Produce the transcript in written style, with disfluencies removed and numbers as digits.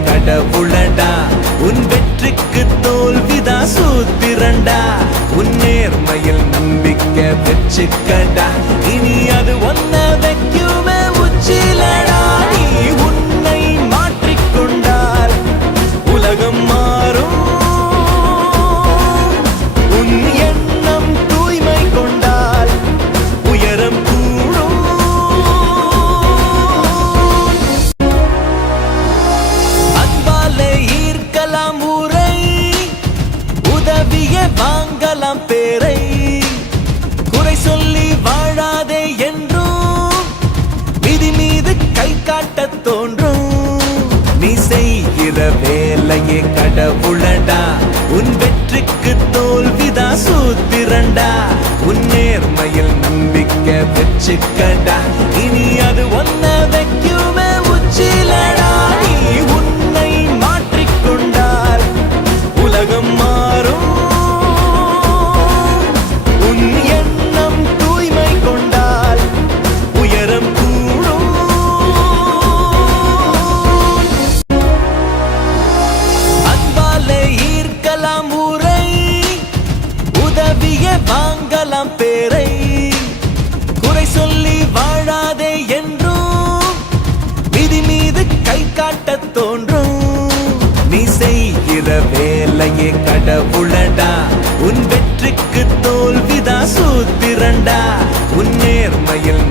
கடவுளடா உன் வெற்றிக்கு தோல்விதான் சூத்திரண்டா உன் நேர்மையில் நம்பிக்கை வச்சுக்கடா இனி அது ஒன்ன வைக்குமே உச்சிலடா நீ உன்னை மாற்றிக்கொண்டால் உலகம் மாறும் உன் எண்ணம் தூய்மை கொண்டால் உயரம் கூடும் அன்பாலே ஈர்க்கலாம் ஊரை உதவிய வாங்கலாம் பேரை குறை சொல்லி வாழாதே என்றும் விதி மீது கை காட்ட தோன்றும் நீ செய்கிற வேலையே கடவுளடா உன் வெற்றிக்கு தோல்விதான் சூத்திரண்டா உன் நேர்மையில் நம்பிக்கை வச்சுக்கடா இனி அது ஒன்ன வைக்குமே உச்சிலடா நீ உன்னை மாற்றிக்கொண்டால் உலகம் மாறும் உன் எண்ணம் தூய்மை கொண்டால் உயரம் கூடும் அன்பாலே ஈர்க்கலாம் ஊரை உதவிய வாங்கலாம் பேரை குறை சொல்லி வாழாதே என்றும் விதி மீது கை காட்ட தோன்றும் நீ செய்கிற வேலையே கடவுளடா உன் வெற்றிக்கு தோல்விதான் சூத்திரண்டா உன் நேர்மையில்